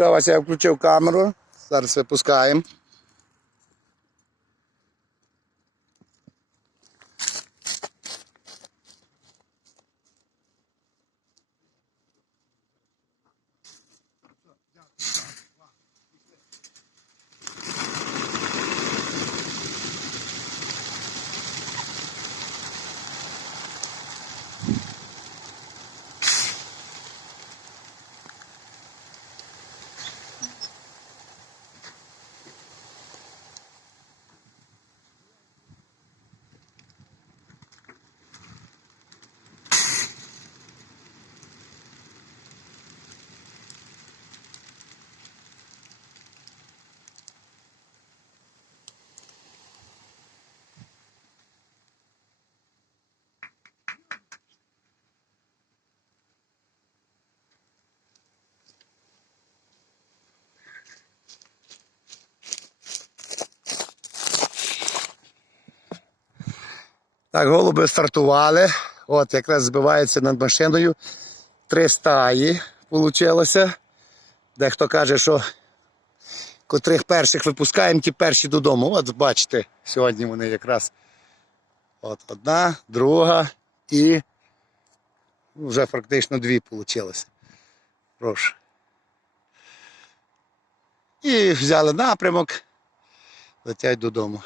Все, Вася, я включив камеру. Зараз випускаємо. Так, голуби стартували. От якраз збивається над машиною. Три стаї вийшло. Дехто каже, що котрих перших випускаємо, ті перші додому. От бачите, сьогодні вони якраз от одна, друга і вже практично дві вийшло. Прошу. І взяли напрямок, летять додому.